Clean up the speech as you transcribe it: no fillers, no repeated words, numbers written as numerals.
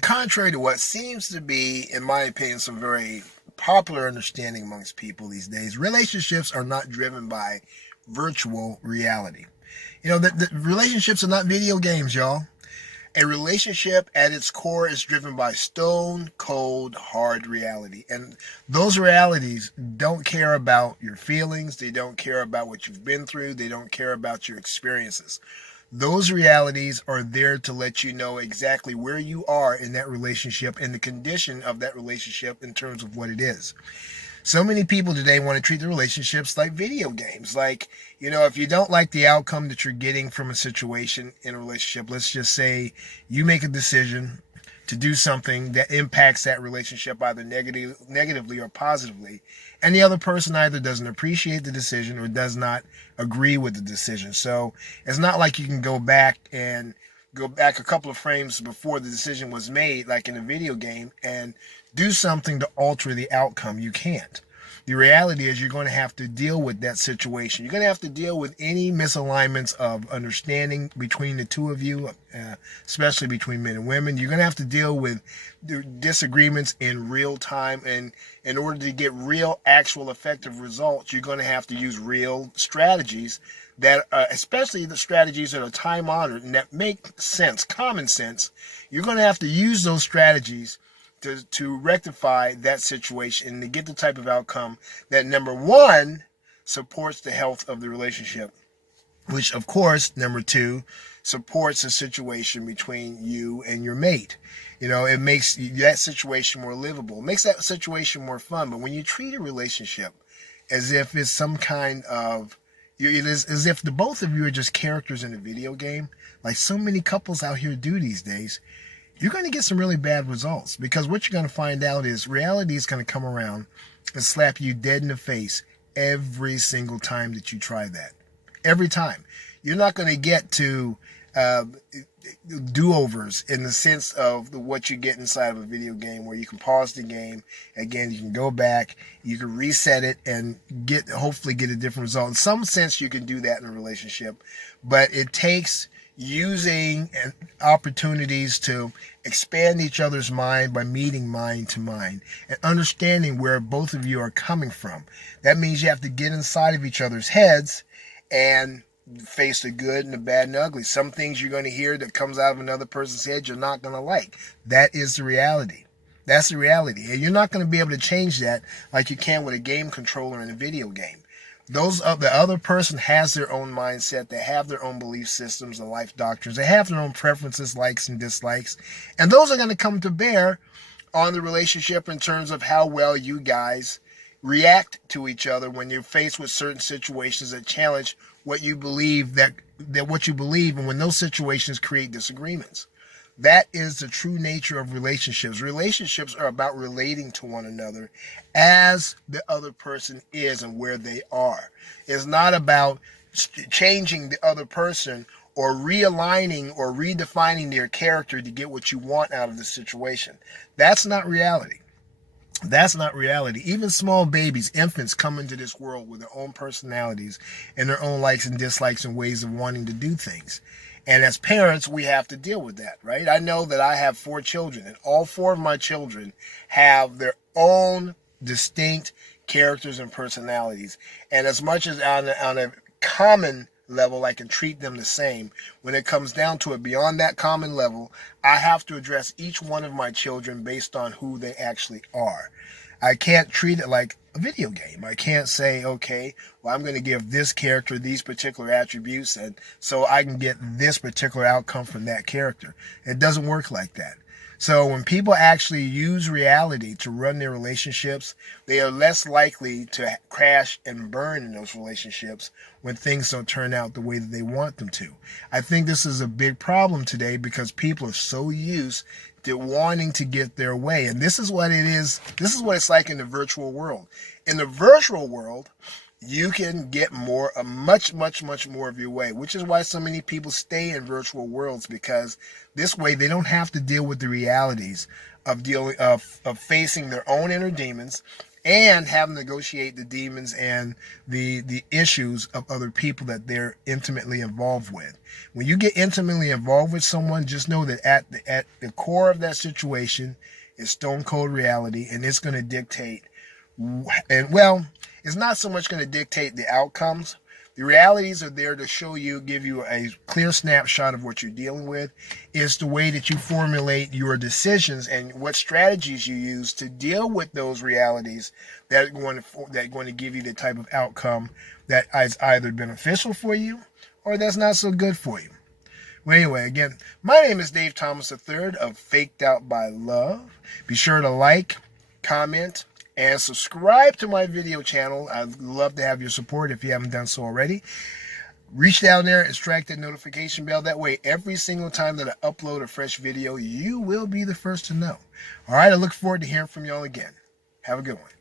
Contrary to what seems to be, in my opinion, some very popular understanding amongst people these days, relationships are not driven by virtual reality. The relationships are not video games, y'all. A relationship at its core is driven by stone cold hard reality. And those realities don't care about your feelings. They don't care about what you've been through. They don't care about your experiences. Those realities are there to let you know exactly where you are in that relationship and the condition of that relationship in terms of what it is. So many people today want to treat the relationships like video games. If you don't like the outcome that you're getting from a situation in a relationship, let's just say you make a decision to do something that impacts that relationship either negatively or positively, and the other person either doesn't appreciate the decision or does not agree with the decision. So it's not like you can go back a couple of frames before the decision was made, like in a video game, and do something to alter the outcome. You can't. The reality is you're going to have to deal with that situation. You're going to have to deal with any misalignments of understanding between the two of you, especially between men and women. You're going to have to deal with disagreements in real time. And in order to get real, actual, effective results, you're going to have to use real strategies that, especially the strategies that are time honored and that make sense, common sense. You're going to have to use those strategies to rectify that situation and to get the type of outcome that, number one, supports the health of the relationship, which, of course, number two, supports the situation between you and your mate. It makes that situation more livable, it makes that situation more fun. But when you treat a relationship as if it's some kind of, it is as if the both of you are just characters in a video game, like so many couples out here do these days, you're going to get some really bad results, because what you're going to find out is reality is going to come around and slap you dead in the face every single time that you try that. Every time. You're not going to get to do-overs in the sense of what you get inside of a video game, where you can pause the game. Again, you can go back, you can reset it and hopefully get a different result. In some sense, you can do that in a relationship, but it takes using opportunities to expand each other's mind by meeting mind to mind and understanding where both of you are coming from. That means you have to get inside of each other's heads and face the good and the bad and the ugly. Some things you're going to hear that comes out of another person's head you're not going to like. That is the reality. That's the reality. And you're not going to be able to change that like you can with a game controller in a video game. The other person has their own mindset. They have their own belief systems and life doctrines. They have their own preferences, likes and dislikes. And those are going to come to bear on the relationship in terms of how well you guys react to each other when you're faced with certain situations that challenge what you believe, that what you believe, and when those situations create disagreements. That is the true nature of relationships. Relationships are about relating to one another as the other person is and where they are. It's not about changing the other person or realigning or redefining their character to get what you want out of the situation. That's not reality. That's not reality. Even small babies, infants, come into this world with their own personalities and their own likes and dislikes and ways of wanting to do things. And as parents, we have to deal with that, right? I know that I have 4 children, and all 4 of my children have their own distinct characters and personalities. And as much as on a common level, I can treat them the same, when it comes down to it, beyond that common level, I have to address each one of my children based on who they actually are. I can't treat it like a video game. I can't say, okay, well, I'm going to give this character these particular attributes, and so I can get this particular outcome from that character. It doesn't work like that. So when people actually use reality to run their relationships, they are less likely to crash and burn in those relationships when things don't turn out the way that they want them to. I think this is a big problem today because people are so used to wanting to get their way. And this is what it is. This is what it's like in the virtual world. In the virtual world, you can get much more of your way, which is why so many people stay in virtual worlds, because this way they don't have to deal with the realities of facing their own inner demons and have them negotiate the demons and the issues of other people that they're intimately involved with. When you get intimately involved with someone, just know that at the core of that situation is stone cold reality, and it's going to dictate, and well, it's not so much going to dictate the outcomes. The realities are there to show you, give you a clear snapshot of what you're dealing with. It's the way that you formulate your decisions and what strategies you use to deal with those realities that are going to give you the type of outcome that is either beneficial for you or that's not so good for you. Well, anyway, again, my name is Dave Thomas III of Faked Out by Love. Be sure to like, comment, and subscribe to my video channel. I'd love to have your support if you haven't done so already. Reach down there and strike that notification bell. That way, every single time that I upload a fresh video, you will be the first to know. All right, I look forward to hearing from y'all again. Have a good one.